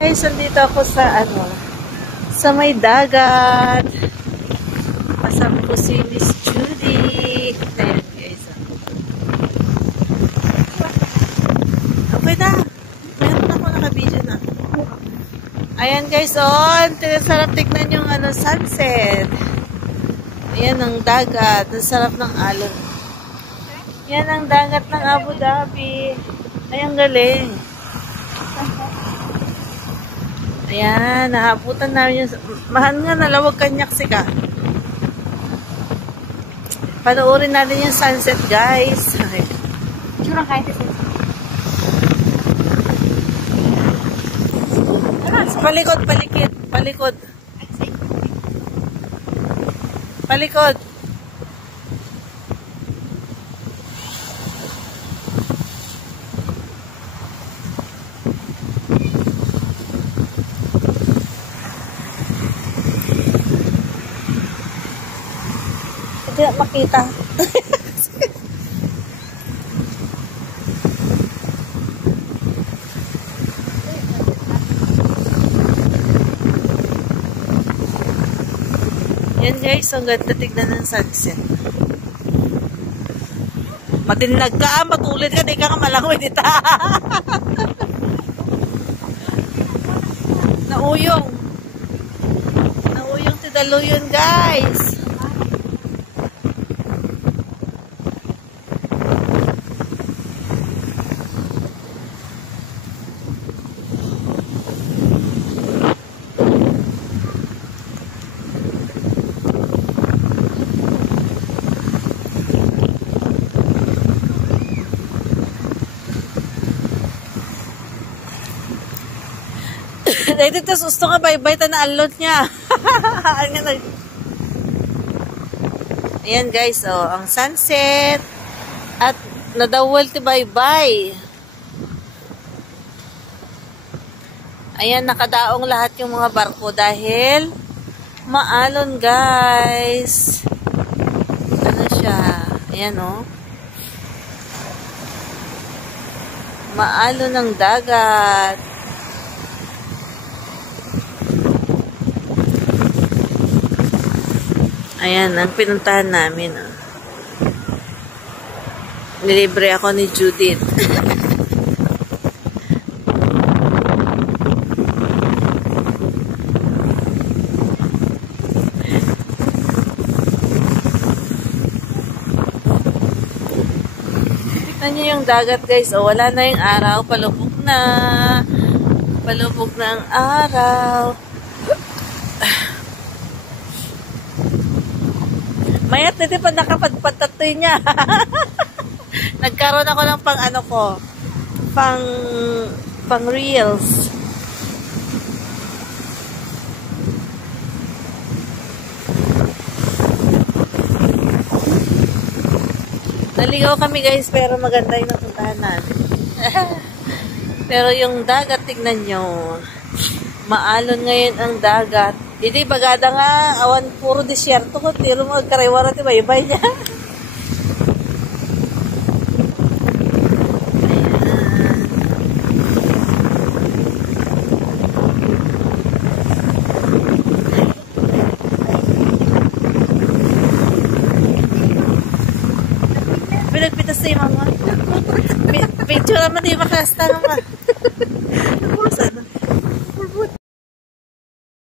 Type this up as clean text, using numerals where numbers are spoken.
Guys, nandito ako sa sa may dagat. Kasama ko si Miss Judy. Ayan guys. Okay na. Meron ako naka-video na. Ayan guys, sarap tignan yung sunset. Ayan ang dagat. Ang sarap ng alon. Yan ang dagat ng Abu Dhabi. Ayan galing. Ayan, nahabutan namin yung... Mahal nga, nalawag kanyak sika. Panoorin natin yung sunset, guys. Okay. Curang kahit ito. Palikod, palikid. Palikod. Palikod. Hindi na makita. Yan guys, ang ganda tignan ng sunset. Matinag ka, matulid ka, di ka malangoy dito. Nauyong. Nauyong tidaluyon guys. Dito gusto nga bye-bye ta na alot niya. Ayan guys, ang sunset at nadawal ti bye-bye. Ayan, nakadaong lahat yung mga barko dahil maalon guys. Ano siya? Ayan maalon ng dagat. Ayan, ang pinuntahan namin. Nilibre ako ni Judith. Tignan niyo yung dagat guys. Wala na yung araw. Palubog na. Palubog na ang araw. Mayat na pa nakapadpatatoy niya. Nagkaroon ako ng pang reels. Naligaw kami guys, pero maganda yung napuntahan natin. Pero yung dagat, tignan nyo. Maalon ngayon ang dagat. Hindi bagada nga, awan puro disyerto ko, tiro mo, kariwara ti baybay niya. Ayan. Pinagpitas na yung mama. Picture naman, di ba kasta naman.